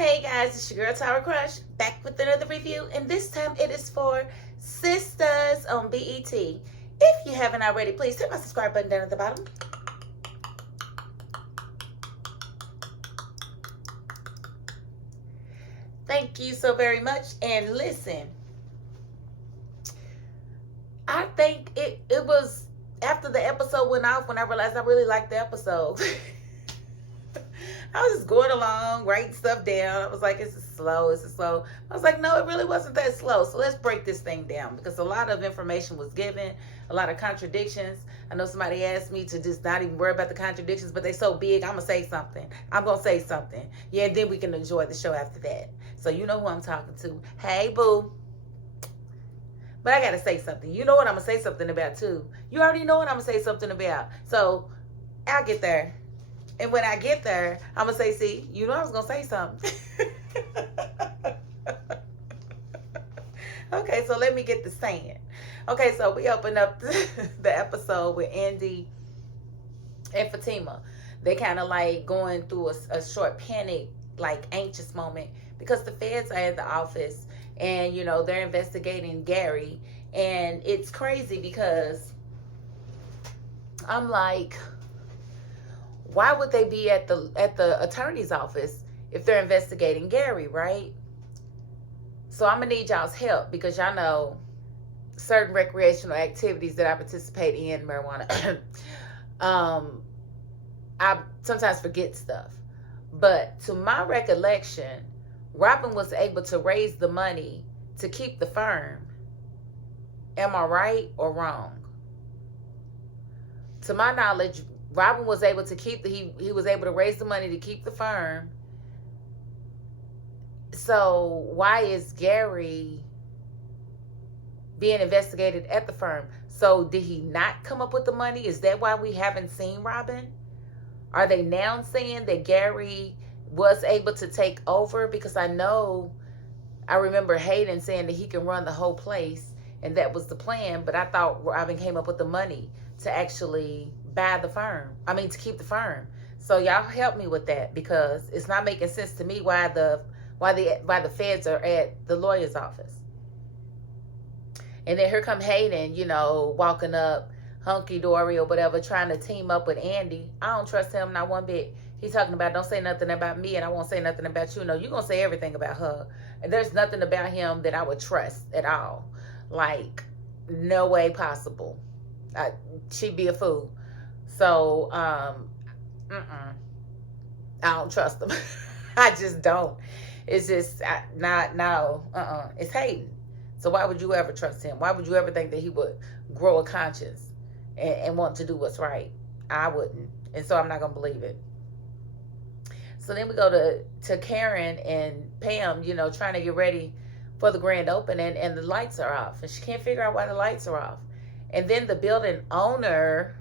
Hey guys, it's your girl Tower Crush back with another review, and this time it is for Sistas on BET. If you haven't already, please hit my subscribe button down at the bottom. Thank you so very much. And listen, I think it was after the episode went off when I realized I really liked the episode. I was just going along, writing stuff down. I was like, is it slow? Is it slow? I was like, no, it really wasn't that slow. So let's break this thing down because a lot of information was given, a lot of contradictions. I know somebody asked me to just not even worry about the contradictions, but they're so big, I'm going to say something. I'm going to say something. Yeah, and then we can enjoy the show after that. So you know who I'm talking to. Hey, boo. But I got to say something. You know what I'm going to say something about, too. You already know what I'm going to say something about. So I'll get there. And when I get there, I'm going to say, see, you know I was going to say something. Okay, so let me get the saying. Okay, so we open up the episode with Andy and Fatima. They kind of like going through a short panic, like anxious moment because the feds are at the office and, you know, they're investigating Gary. And it's crazy because I'm like, why would they be at the attorney's office if they're investigating Gary, right? So I'm going to need y'all's help because y'all know certain recreational activities that I participate in, marijuana. I sometimes forget stuff. But to my recollection, Robin was able to raise the money to keep the firm. Am I right or wrong? To my knowledge, Robin was able to keep he was able to raise the money to keep the firm. So why is Gary being investigated at the firm? So did he not come up with the money? Is that why we haven't seen Robin? Are they now saying that Gary was able to take over? Because I remember Hayden saying that he can run the whole place and that was the plan, but I thought Robin came up with the money to actually buy the firm. I mean, to keep the firm. So y'all help me with that because it's not making sense to me why the feds are at the lawyer's office. And then here come Hayden, you know, walking up hunky-dory or whatever, trying to team up with Andy. I don't trust him not one bit. He's talking about don't say nothing about me and I won't say nothing about you. No, you're going to say everything about her. And there's nothing about him that I would trust at all. Like, no way possible. She'd be a fool. So, I don't trust him. I just don't. It's just it's Hayden. So why would you ever trust him? Why would you ever think that he would grow a conscience and want to do what's right? I wouldn't. And so I'm not going to believe it. So then we go to Karen and Pam, you know, trying to get ready for the grand opening and the lights are off. And she can't figure out why the lights are off. And then the building owner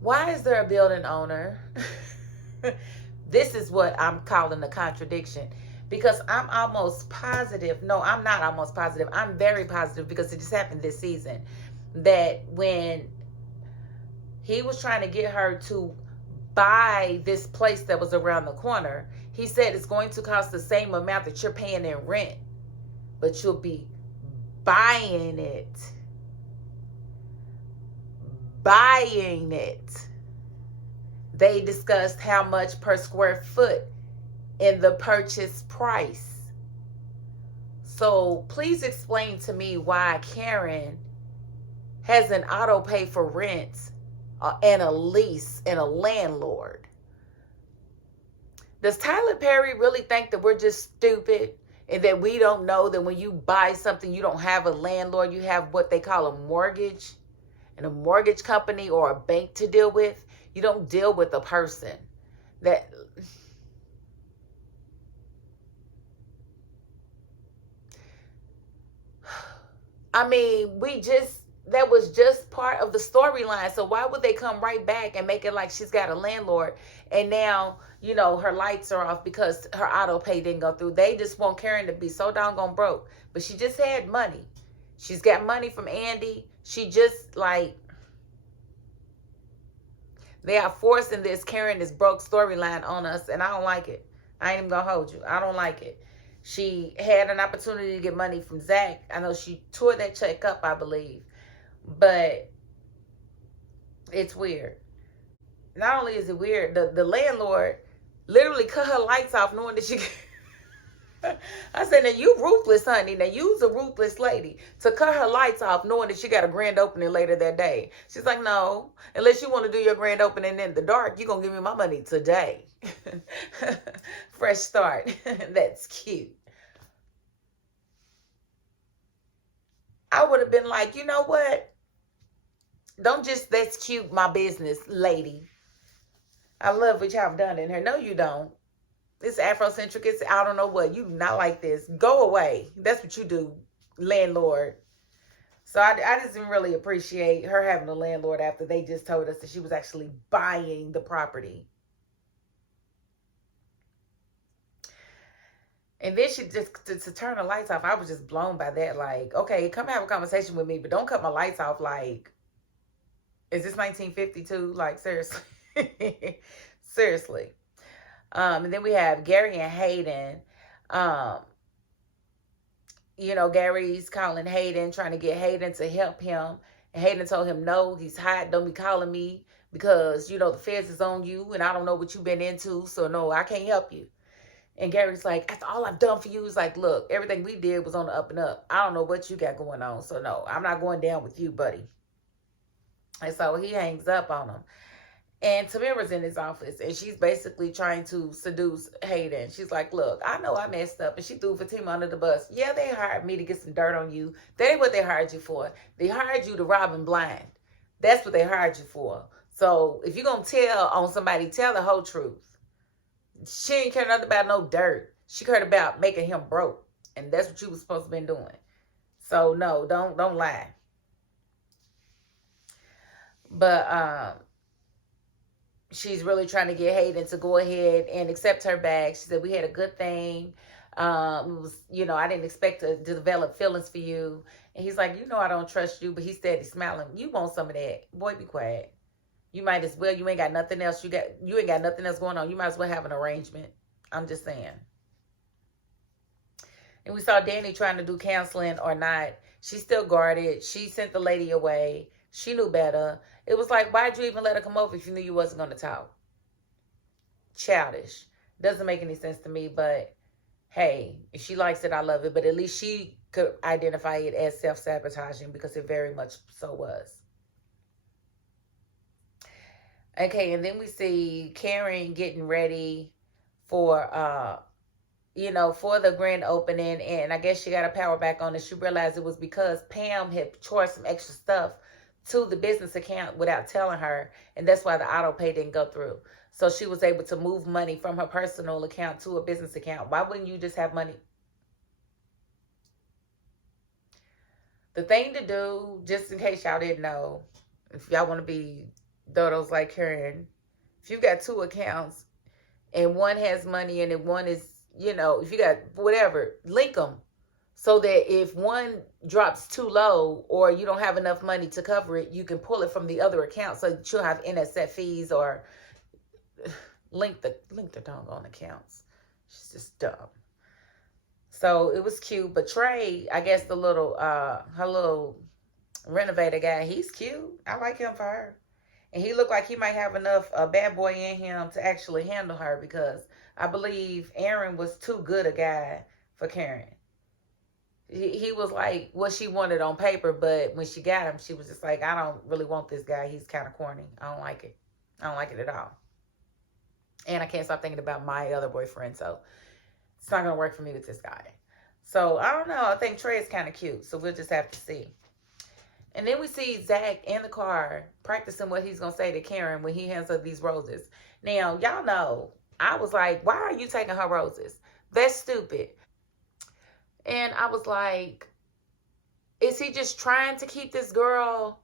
why is there a building owner? This is what I'm calling a contradiction. Because I'm almost positive. No, I'm not almost positive. I'm very positive because it just happened this season. That when he was trying to get her to buy this place that was around the corner, he said it's going to cost the same amount that you're paying in rent. But you'll be buying it. Buying it. They discussed how much per square foot in the purchase price. So please explain to me why Karen has an auto pay for rent and a lease and a landlord. Does Tyler Perry really think that we're just stupid and that we don't know that when you buy something, you don't have a landlord, you have what they call a mortgage and a mortgage company or a bank to deal with? You don't deal with a person. That I mean, that was just part of the storyline. So why would they come right back and make it like she's got a landlord and now, you know, her lights are off because her auto pay didn't go through? They just want Karen to be so doggone broke. But she just had money. She's got money from Andy. She just like, they are forcing this carrying this broke storyline on us, and I don't like it. I ain't even gonna hold you. I don't like it. She had an opportunity to get money from Zach. I know she tore that check up, I believe. But it's weird. Not only is it weird, the landlord literally cut her lights off knowing that she I said, now you ruthless, honey. Now you's a ruthless lady to cut her lights off knowing that she got a grand opening later that day. She's like, no, unless you want to do your grand opening in the dark, you're going to give me my money today. Fresh start. That's cute. I would have been like, you know what? Don't just, that's cute, my business, lady. I love what y'all have done in here. No, you don't. It's Afrocentric. It's I don't know what. You do not like this. Go away. That's what you do, landlord. So I just didn't really appreciate her having a landlord after they just told us that she was actually buying the property. And then she just, to turn the lights off, I was just blown by that. Like, okay, come have a conversation with me, but don't cut my lights off. Like, is this 1952? Like, seriously. Seriously. And then we have Gary and Hayden. You know, Gary's calling Hayden, trying to get Hayden to help him. And Hayden told him, no, he's hot. Don't be calling me because, you know, the feds is on you and I don't know what you've been into. So, no, I can't help you. And Gary's like, after all I've done for you, he's like, look, everything we did was on the up and up. I don't know what you got going on. So, no, I'm not going down with you, buddy. And so he hangs up on him. And Tamira's in his office, and she's basically trying to seduce Hayden. She's like, look, I know I messed up. And she threw Fatima under the bus. Yeah, they hired me to get some dirt on you. That ain't what they hired you for. They hired you to rob him blind. That's what they hired you for. So if you're going to tell on somebody, tell the whole truth. She ain't care nothing about no dirt. She cared about making him broke. And that's what you was supposed to been doing. So no, don't lie. But she's really trying to get Hayden to go ahead and accept her bag. She said, we had a good thing. It was, you know, I didn't expect to develop feelings for you. And he's like, you know, I don't trust you. But he's steady smiling. You want some of that. Boy, be quiet. You might as well. You ain't got nothing else. You ain't got nothing else going on. You might as well have an arrangement. I'm just saying. And we saw Dani trying to do counseling or not. She's still guarded. She sent the lady away. She knew better. It was like, why'd you even let her come over if you knew you wasn't going to talk? Childish. Doesn't make any sense to me, but hey, if she likes it, I love it. But at least she could identify it as self-sabotaging because it very much so was. Okay, and then we see Karen getting ready for, you know, for the grand opening. And I guess she got her power back on, and she realized it was because Pam had charged some extra stuff to the business account without telling her. And that's why the auto pay didn't go through. So she was able to move money from her personal account to a business account. Why wouldn't you just have money? The thing to do, just in case y'all didn't know, if y'all want to be dodos like Karen, if you got two accounts and one has money and then one is, you know, if you got whatever, link them so that if one drops too low or you don't have enough money to cover it, you can pull it from the other account so that you'll have NSF fees or link the doggone accounts. She's just dumb. So it was cute. But Trey, I guess the little, her little renovator guy, he's cute. I like him for her. And he looked like he might have enough bad boy in him to actually handle her because I believe Aaron was too good a guy for Karen. He was like what she wanted on paper, but when she got him, she was just like, I don't really want this guy. He's kind of corny. I don't like it. I don't like it at all. And I can't stop thinking about my other boyfriend, so it's not going to work for me with this guy. So, I don't know. I think Trey is kind of cute, so we'll just have to see. And then we see Zach in the car practicing what he's going to say to Karen when he hands her these roses. Now, y'all know, I was like, why are you taking her roses? That's stupid. And I was like, is he just trying to keep this girl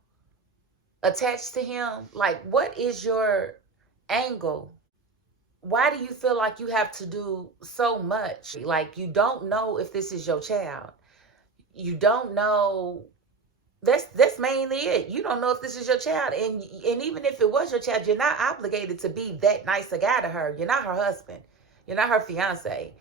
attached to him? Like, what is your angle? Why do you feel like you have to do so much? Like, you don't know if this is your child. you don't know. That's mainly it. You don't know if this is your child, and even if it was your child, you're not obligated to be that nice a guy to her. You're not her husband. You're not her fiance.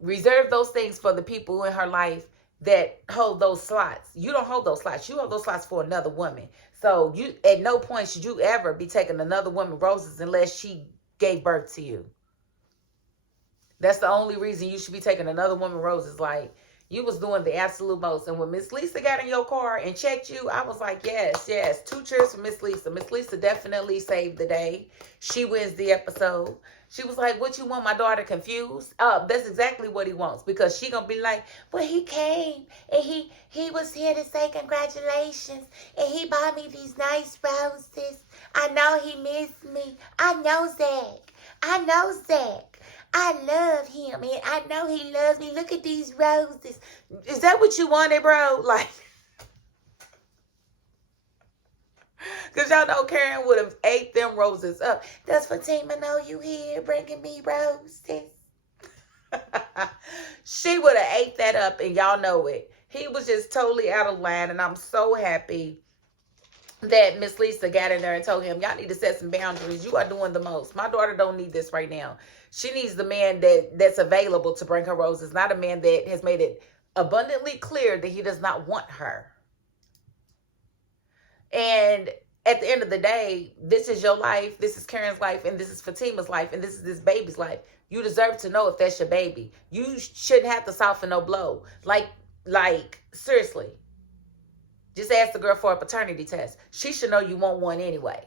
Reserve those things for the people in her life that hold those slots. You don't hold those slots. You hold those slots for another woman. So you, at no point should you ever be taking another woman roses unless she gave birth to you. That's the only reason you should be taking another woman roses. Like, you was doing the absolute most. And when Miss Lisa got in your car and checked you, I was like, yes, yes. 2 cheers for Miss Lisa. Miss Lisa definitely saved the day. She wins the episode. She was like, what you want, my daughter confused? That's exactly what he wants. Because she going to be like, well, he came and he was here to say congratulations. And he bought me these nice roses. I know he missed me. I know Zach. I know Zach. I love him, and I know he loves me. Look at these roses. Is that what you wanted, bro? Like, because y'all know Karen would have ate them roses up. Does Fatima know you here bringing me roses? She would have ate that up, and y'all know it. He was just totally out of line, and I'm so happy that Miss Lisa got in there and told him, y'all need to set some boundaries. You are doing the most. My daughter don't need this right now. She needs the man that's available to bring her roses, not a man that has made it abundantly clear that he does not want her. And at the end of the day, this is your life, this is Karen's life, and this is Fatima's life, and this is this baby's life. You deserve to know if that's your baby. You shouldn't have to soften no blow. Like, seriously. Just ask the girl for a paternity test. She should know you want one anyway.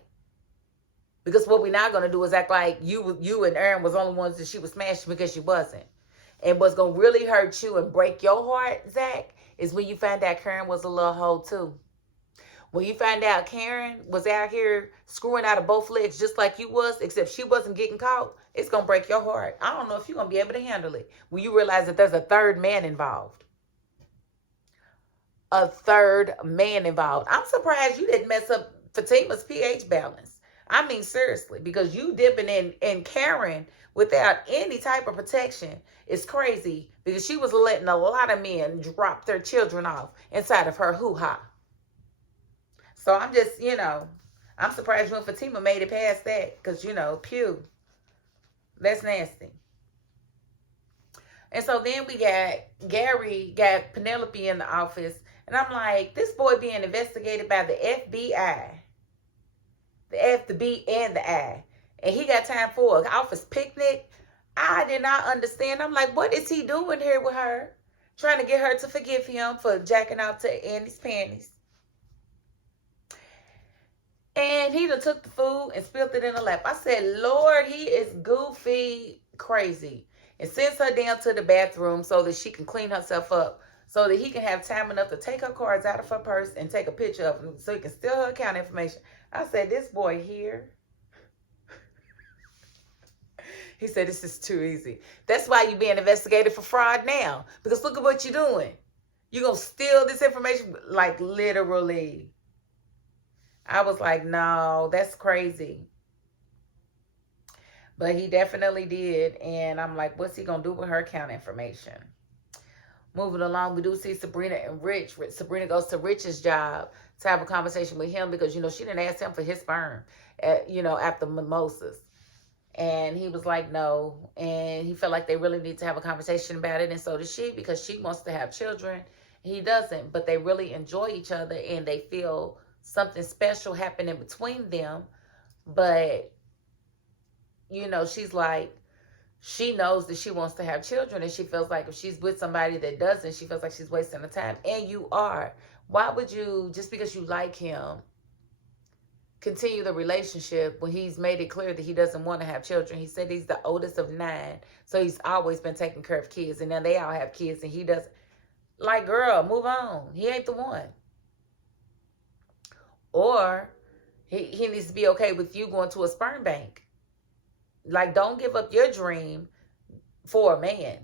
Because what we're not going to do is act like you and Aaron was the only ones that she was smashing because she wasn't. And what's going to really hurt you and break your heart, Zach, is when you find out Karen was a little hoe too. When you find out Karen was out here screwing out of both legs just like you was, except she wasn't getting caught, it's going to break your heart. I don't know if you're going to be able to handle it when you realize that there's a third man involved. A third man involved. I'm surprised you didn't mess up Fatima's pH balance. I mean, seriously, because you dipping in Karen without any type of protection is crazy, because she was letting a lot of men drop their children off inside of her hoo-ha. So I'm just, I'm surprised you and Fatima made it past that, because, pew, that's nasty. And so then we Gary got Penelope in the office. And I'm like, this boy being investigated by the FBI. The F, the B, and the I. And he got time for an office picnic. I did not understand. I'm like, what is he doing here with her? Trying to get her to forgive him for jacking out to Andy's panties. And he done took the food and spilled it in her lap. I said, Lord, he is goofy crazy. And sends her down to the bathroom so that she can clean herself up, so that he can have time enough to take her cards out of her purse and take a picture of them so he can steal her account information. I said, this boy here. He said, this is too easy. That's why you're being investigated for fraud now. Because look at what you're doing. You're going to steal this information, like literally. I was like, no, that's crazy. But he definitely did. And I'm like, what's he going to do with her account information? Moving along, we do see Sabrina and Rich. Sabrina goes to Rich's job to have a conversation with him because, she didn't ask him for his sperm, after mimosas. And he was like, no. And he felt like they really need to have a conversation about it. And so does she, because she wants to have children. He doesn't. But they really enjoy each other and they feel something special happening between them. But, she's like, she knows that she wants to have children, and she feels like if she's with somebody that doesn't, she feels like she's wasting her time. And you are. Why would you, just because you like him, continue the relationship when he's made it clear that he doesn't want to have children? He said he's the oldest of 9, so he's always been taking care of kids, and now they all have kids, and he doesn't. Like, girl, move on. He ain't the one. Or he needs to be okay with you going to a sperm bank. Like, don't give up your dream for a man.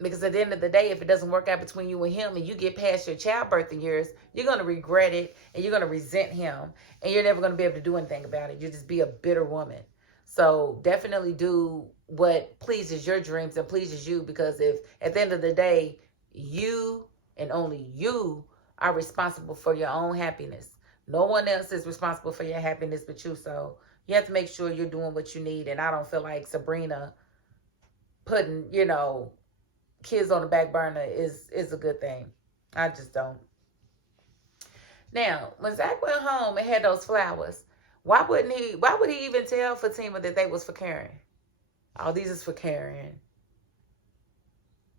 Because at the end of the day, if it doesn't work out between you and him and you get past your childbirthing years, you're going to regret it and you're going to resent him. And you're never going to be able to do anything about it. You'll just be a bitter woman. So definitely do what pleases your dreams and pleases you. Because if at the end of the day, you and only you are responsible for your own happiness. No one else is responsible for your happiness but you. So you have to make sure you're doing what you need. And I don't feel like Sabrina putting, kids on the back burner is a good thing. I just don't. Now, when Zach went home and had those flowers, why would he even tell Fatima that they was for Karen? Oh, these is for Karen.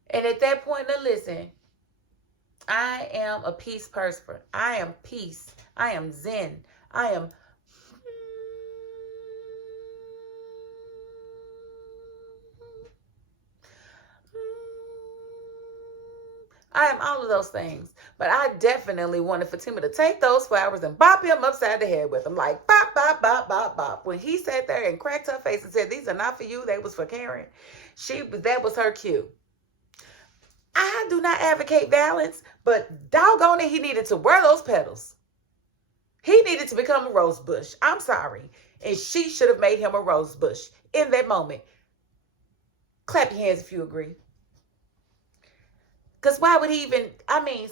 And at that point, now listen, I am a peace person. I am peace. I am zen. I am all of those things. But I definitely wanted Fatima to take those flowers and bop him upside the head with them. Like, bop, bop, bop, bop, bop. When he sat there and cracked her face and said, these are not for you, they was for Karen, that was her cue. I do not advocate violence, but doggone it, he needed to wear those petals. He needed to become a rose bush. I'm sorry. And she should have made him a rose bush in that moment. Clap your hands if you agree. Because why would he even,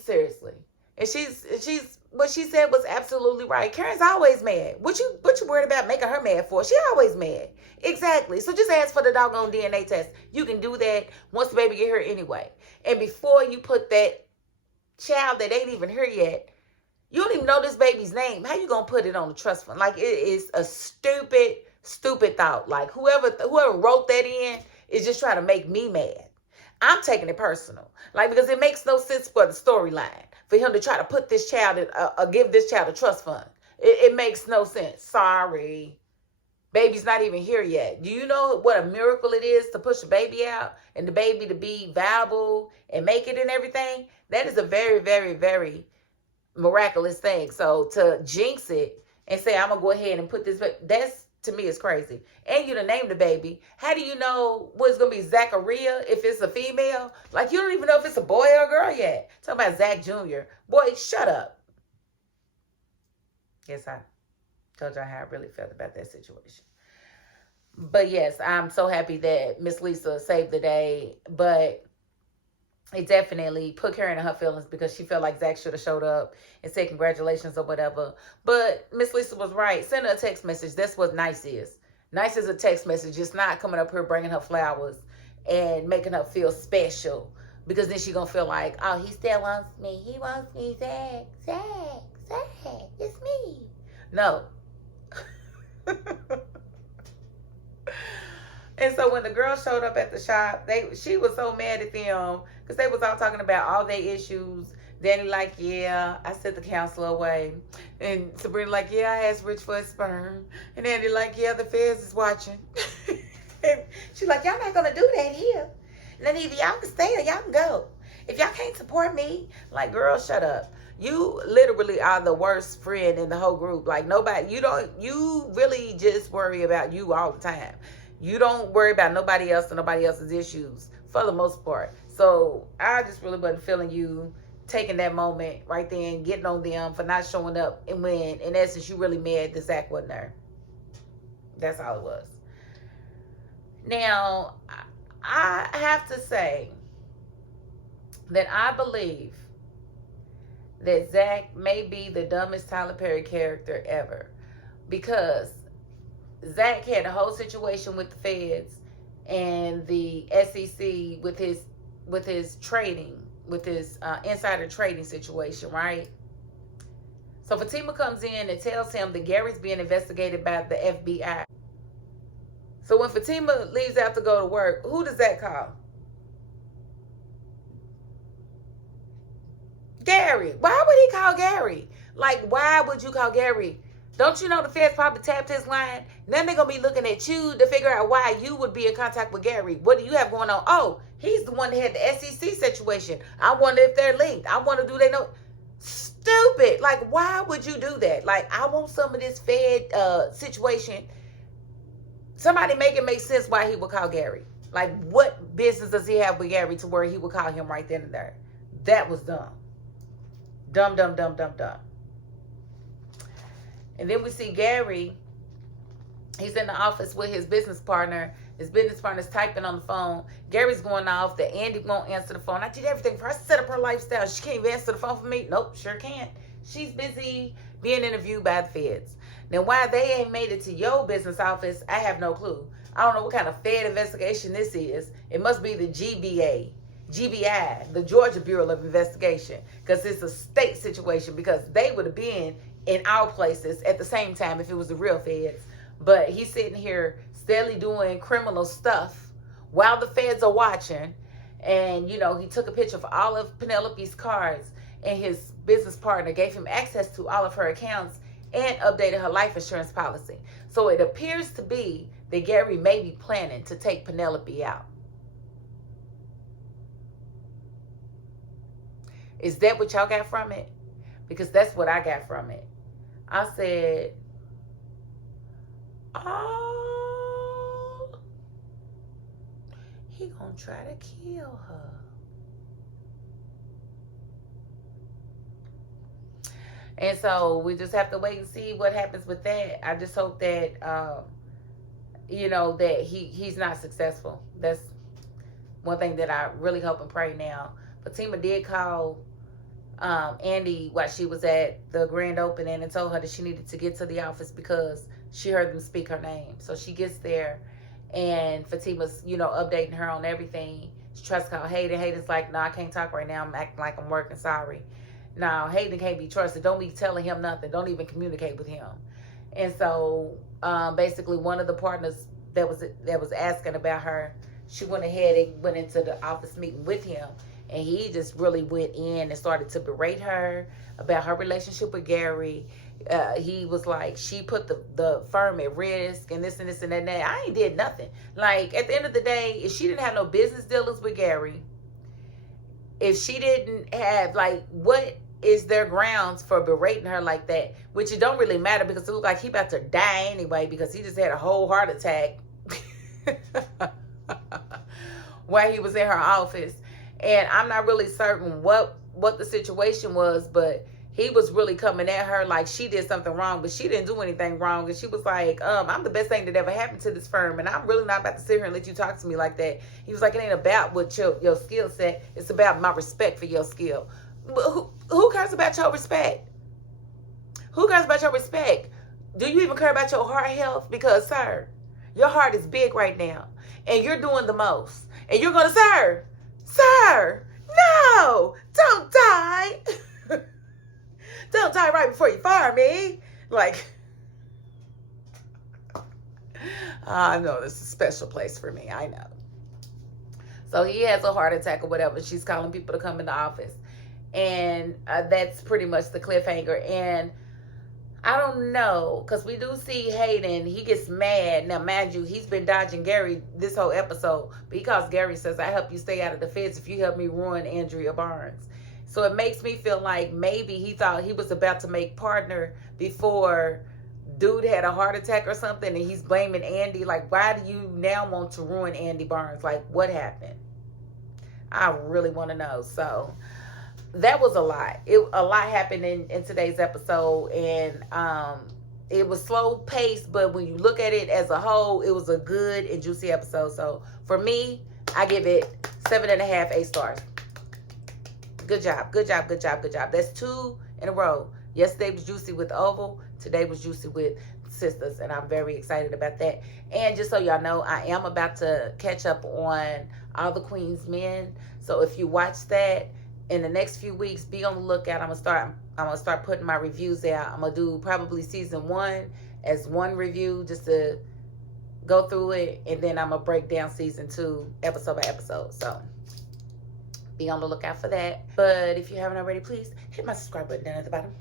seriously. And she's what she said was absolutely right. Karen's always mad. What you worried about making her mad for? She always mad. Exactly. So just ask for the doggone DNA test. You can do that once the baby get here anyway. And before you put that child that ain't even here yet, you don't even know this baby's name. How you gonna put it on the trust fund? Like, it is a stupid thought. Like, whoever wrote that in is just trying to make me mad. I'm taking it personal. Like, because it makes no sense for the storyline for him to try to put this child in, give this child a trust fund. It makes no sense. Sorry. Baby's not even here yet. Do you know what a miracle it is to push a baby out and the baby to be viable and make it and everything? That is a very, very, very miraculous thing. So to jinx it and say, I'm going to go ahead and put this baby, that's, to me, is crazy. And you to name the baby. How do you know what's going to be Zachariah if it's a female? Like, you don't even know if it's a boy or a girl yet. Talking about Zach Jr. Boy, shut up. Yes, I told y'all how I really felt about that situation. But yes, I'm so happy that Miss Lisa saved the day. But it definitely put Karen in her feelings because she felt like Zach should have showed up and said congratulations or whatever. But Miss Lisa was right. Send her a text message. That's what nice is. Nice is a text message. It's not coming up here bringing her flowers and making her feel special. Because then she's going to feel like, oh, he still wants me. He wants me, Zach. It's me. No. And so when the girl showed up at the shop, she was so mad at them because they was all talking about all their issues. Dani like, yeah, I sent the counselor away. And Sabrina like, yeah, I asked Rich for his sperm. And Dani like, yeah, the feds is watching. And she's like, y'all not going to do that here. And then either y'all can stay or y'all can go. If y'all can't support me, like, girl, shut up. You literally are the worst friend in the whole group. Like, nobody, you really just worry about you all the time. You don't worry about nobody else and nobody else's issues for the most part. So I just really wasn't feeling you taking that moment right then, getting on them for not showing up. And when, in essence, you really mad that Zach wasn't there. That's all it was. Now, I have to say that I believe that Zach may be the dumbest Tyler Perry character ever. Because Zach had a whole situation with the feds and the SEC with his trading, with his insider trading situation, right? So Fatima comes in and tells him that Gary's being investigated by the FBI. So when Fatima leaves out to go to work, who does Zach call? Gary. Why would he call Gary? Like, why would you call Gary? Don't you know the feds probably tapped his line? Then they're going to be looking at you to figure out why you would be in contact with Gary. What do you have going on? Oh, he's the one that had the SEC situation. I wonder if they're linked. I wonder, do they know? Stupid. Like, why would you do that? Like, I want some of this Fed situation. Somebody make it make sense why he would call Gary. Like, what business does he have with Gary to where he would call him right then and there? That was dumb. Dumb. And then we see Gary, he's in the office with his business partner, His business partner's typing on the phone. Gary's going off that Andy won't answer the phone. I did everything for her. I set up her lifestyle. She can't even answer the phone for me. Nope, sure can't. She's busy being interviewed by the feds. Now, why they ain't made it to your business office, I have no clue. I don't know what kind of Fed investigation this is. It must be the GBI, the Georgia Bureau of Investigation, because it's a state situation, because they would have been in our places at the same time if it was the real feds. But he's sitting here steadily doing criminal stuff while the feds are watching. And, you know, he took a picture of all of Penelope's cards, and his business partner gave him access to all of her accounts and updated her life insurance policy. So it appears to be that Gary may be planning to take Penelope out. Is that what y'all got from it? Because that's what I got from it. I said, oh, he gonna try to kill her. And so we just have to wait and see what happens with that. I just hope that, you know, that he's not successful. That's one thing that I really hope and pray now. Fatima did call Andy while she was at the grand opening and told her that she needed to get to the office because she heard them speak her name. So she gets there, and Fatima's, you know, updating her on everything. She tries to call Hayden. Hayden's like, no, I can't talk right now. I'm acting like I'm working. Sorry. No, Hayden can't be trusted. Don't be telling him nothing. Don't even communicate with him. And so basically one of the partners that was asking about her, she went ahead and went into the office meeting with him. And he just really went in and started to berate her about her relationship with Gary. He was like, she put the firm at risk and this and this and that and that. I ain't did nothing. Like, at the end of the day, if she didn't have no business dealings with Gary, if she didn't have, like, what is their grounds for berating her like that? Which it don't really matter, because it looked like he about to die anyway, because he just had a whole heart attack while he was in her office. And I'm not really certain what the situation was, but he was really coming at her like she did something wrong, but she didn't do anything wrong. And she was like, I'm the best thing that ever happened to this firm, and I'm really not about to sit here and let you talk to me like that. He was like, it ain't about what your skill set. It's about my respect for your skill. Who cares about your respect? Who cares about your respect? Do you even care about your heart health? Because, sir, your heart is big right now, and you're doing the most. And you're going to, Sir, no, don't die. Don't die right before you fire me. Like, I know this is a special place for me. I know. So he has a heart attack or whatever. She's calling people to come in the office. And that's pretty much the cliffhanger. And I don't know, because we do see Hayden. He gets mad. Now, mind you, he's been dodging Gary this whole episode. But he calls Gary, says, I help you stay out of the feds if you help me ruin Andrea Barnes. So it makes me feel like maybe he thought he was about to make partner before dude had a heart attack or something. And he's blaming Andy. Like, why do you now want to ruin Andy Barnes? Like, what happened? I really want to know. So that was a lot. A lot happened in today's episode, and it was slow paced, but when you look at it as a whole, it was a good and juicy episode. So for me, I give it 7.5 8 stars. Good job, good job, good job, good job. That's 2 in a row. Yesterday was juicy with Oval. Today was juicy with Sistas, and I'm very excited about that. And just so y'all know, I am about to catch up on All the Queen's Men. So if you watch that in the next few weeks, be on the lookout. I'm gonna start putting my reviews out. I'm gonna do probably season 1 as one review, just to go through it, and then I'm gonna break down season 2 episode by episode. So be on the lookout for that. But if you haven't already, please hit my subscribe button down at the bottom.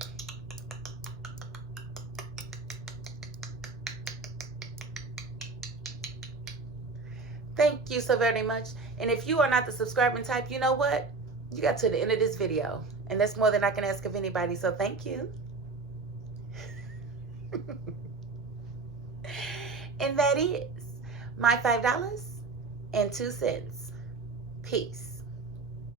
Thank you so very much. And if you are not the subscribing type, you know what? You got to the end of this video, and that's more than I can ask of anybody, so thank you. And that is my $5.02. Peace.